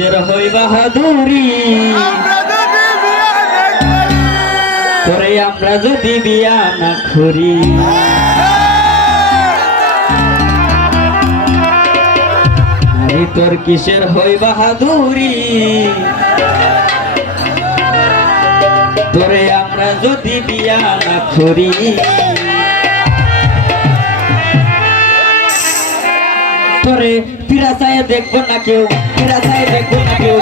চের হই বাহাদুরি তোরে আমরা যদি বিয়া না করি আরে তোর কিসের হই বাহাদুরি তোরে আমরা যদি বিয়া না করি তোরে পিরাসায় দেখবো না কেউ পিরাসায় দেখবো না কেউ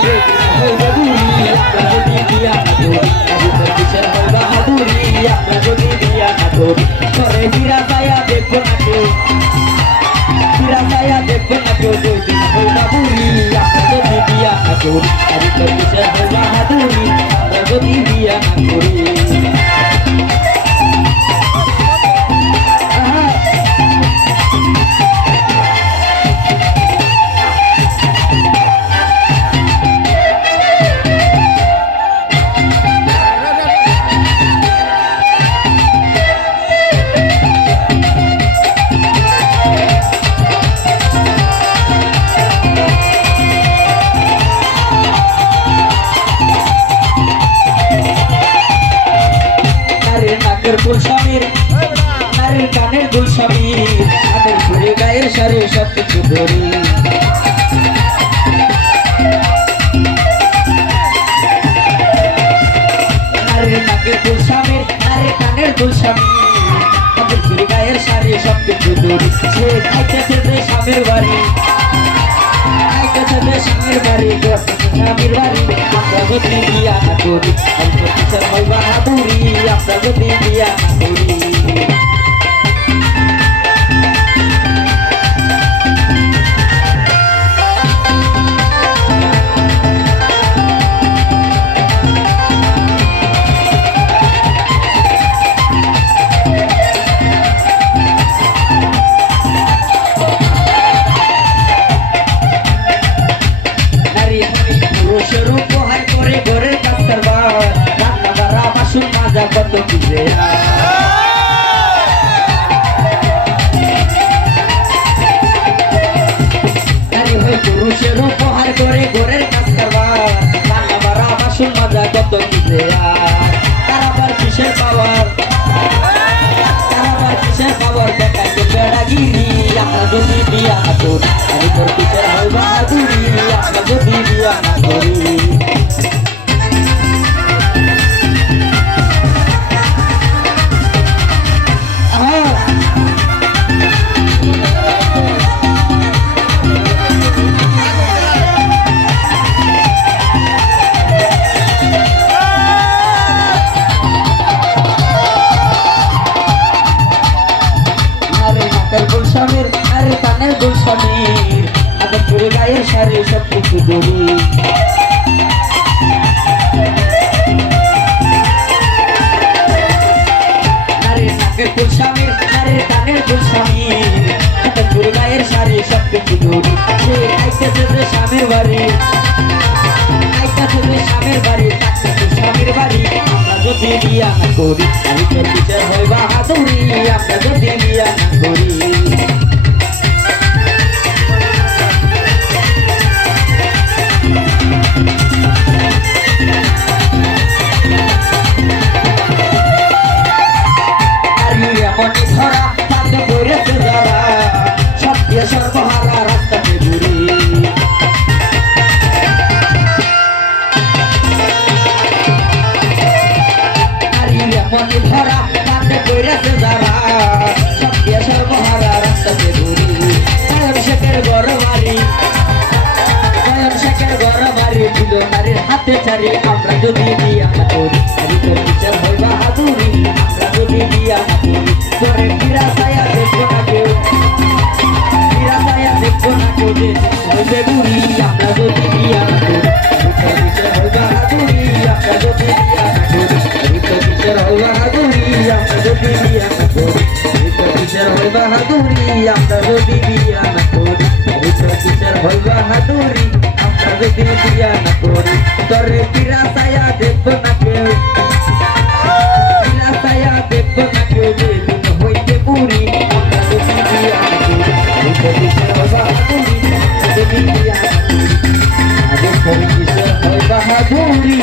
আমরা যদি বিয়া না করি তোর কিসের হই বাহাদুরি আমরা যদি বিয়া না করি তোরে পিরাসায় দেখবো না কেউ পিরাসায় দেখবো না কেউ হই বাবুরি আমরা যদি বিয়া না করি তোর কিসের হই বাহাদুরি আমরা যদি বিয়া না করি গুলশামীর নারীর কানের গুলশামীর আমাদের ঘুরে গায়ের সারে সব কিছু ধরি নারীর নাকের গুলশামীর নারীর কানের গুলশামীর আমাদের ঘুরে গায়ের সারে সব কিছু ধরি সে খাইতেছে যে স্বামীর বাড়ি খাইতেছে যে স্বামীর বাড়ি স্বামীর বাড়ি আমরা যদি বিয়া না করি কিসের হই বাহাদুরি আমরা যদি বিয়া না করি কত বুঝে পুরুষের উপহার করে ঘরের কাজ করবার রান্না বাড়া বাসন মাজা কত বুঝে তার আবার কিসের পাওয়ার দেখায় তো বেড়াগিরি আমরা যদি বিয়া না করি আমি তোর কিসের হই বাহাদুরি আমরা যদি বিয়া না করি গুলশামীর আরে কানের গুলশামীর আমাদের ঘুরে গায়ের সারে সব কিছু ধরি আরে নাকের গুলশামীর আরে কানের গুলশামীর আমাদের ঘুরে গায়ের সারে সব কিছু ধরি সে খাইতেছে যে স্বামীর বাড়ি খাইতেছে যে স্বামীর বাড়ি থাকতেছে স্বামীর বাড়ি আমরা যদি বিয়া না করি আমি তোর কিসের হই বাহাদুরি আমরা যদি বিয়া না করি ধরা তাতে ঘুরেছে যারা সত্য সর্বহারা রাস্তাতে ঘুরি ধরা তাতে ঘুরেছে যারা সত্য সর্বহারা রাস্তাতে ঘুরি শেখের গড় মারি শেখের গড় মারি দিল নারীর হাতে ছাড়ি আমরা যদি বিয়া না করি আমি তোর কিসের হই বাহাদুরি আমরা যদি বিয়া না করি তোরে পিরাসায়া দেখবো না কেউ পিরাসায়া দেখবো না কেউ যে হইবে বুড়ি আমরা যদি বিয়া না করি আমি তোর কিসের হই বাহাদুরি আমরা যদি বিয়া না করি আমি তোর কিসের হই বাহাদুরি আমরা যদি বিয়া না করি আমি তোর কিসের হই বাহাদুরি আমরা যদি বিয়া না করি আমি তোর কিসের হই বাহাদুরি আমরা যদি বিয়া না করি তোরে পিরাসায়া দেখবো না কেউ পিরাসায়া দেখবো না কেউ যে হইতে বুড়ি আমরা যদি বিয়া না করি আমি তোর কিসের হই বাহাদুরি যদি বিয়া না করি তোর কিসের হয় বাহাদুরি